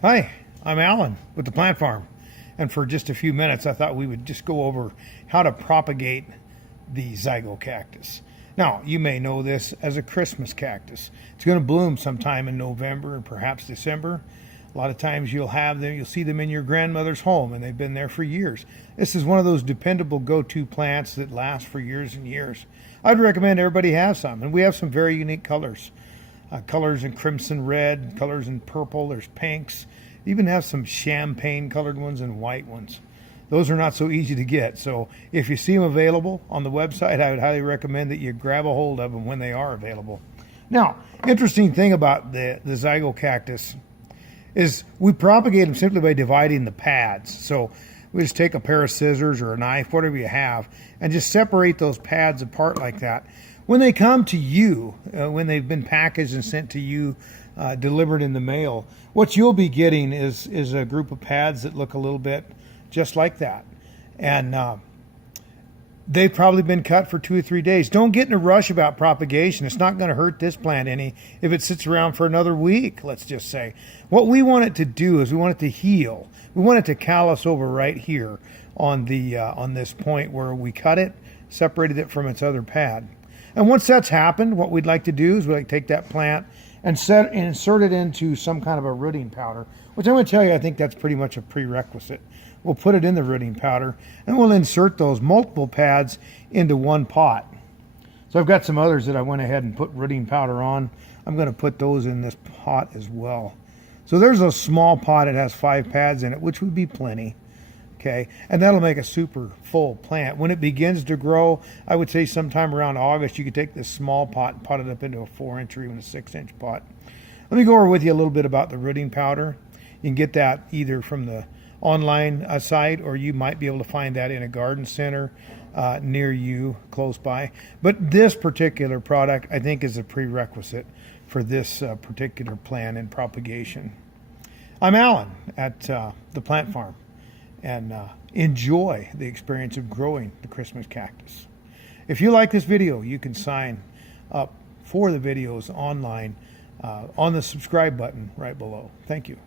Hi, I'm Alan with the Plant Farm, and for just a few minutes I thought we would just go over how to propagate the Zygo cactus. Now, you may know this as a Christmas cactus. It's going to bloom sometime in November and perhaps December. A lot of times you'll see them in your grandmother's home, and they've been there for years. This is one of those dependable go-to plants that last for years and years. I'd recommend everybody have some, and we have some very unique colors. Colors in crimson red, colors in purple, there's pinks. Even have some champagne colored ones and white ones. Those are not so easy to get, so if you see them available on the website, I would highly recommend that you grab a hold of them when they are available. Now, interesting thing about the Zygo cactus is we propagate them simply by dividing the pads. So we just take a pair of scissors or a knife, whatever you have, and just separate those pads apart like that. When they come to you, when they've been packaged and sent to you, delivered in the mail, what you'll be getting is a group of pads that look a little bit just like that. And they've probably been cut for 2 or 3 days. Don't get in a rush about propagation. It's not going to hurt this plant any if it sits around for another week, let's just say. What we want it to do is we want it to heal. We want it to callus over right here on this point where we cut it, separated it from its other pad. And once that's happened, what we'd like to do is we'd like to take that plant and insert it into some kind of a rooting powder, which I'm going to tell you, I think that's pretty much a prerequisite. We'll put it in the rooting powder, and we'll insert those multiple pads into one pot. So I've got some others that I went ahead and put rooting powder on. I'm going to put those in this pot as well. So there's a small pot that has 5 pads in it, which would be plenty. Okay, and that'll make a super full plant. When it begins to grow, I would say sometime around August, you could take this small pot and pot it up into a 4-inch or even a 6-inch pot. Let me go over with you a little bit about the rooting powder. You can get that either from the online site, or you might be able to find that in a garden center near you, close by. But this particular product, I think, is a prerequisite for this particular plant and propagation. I'm Alan at the Plant Farm, and enjoy the experience of growing the Christmas cactus. If you like this video, you can sign up for the videos online on the subscribe button right below. Thank you.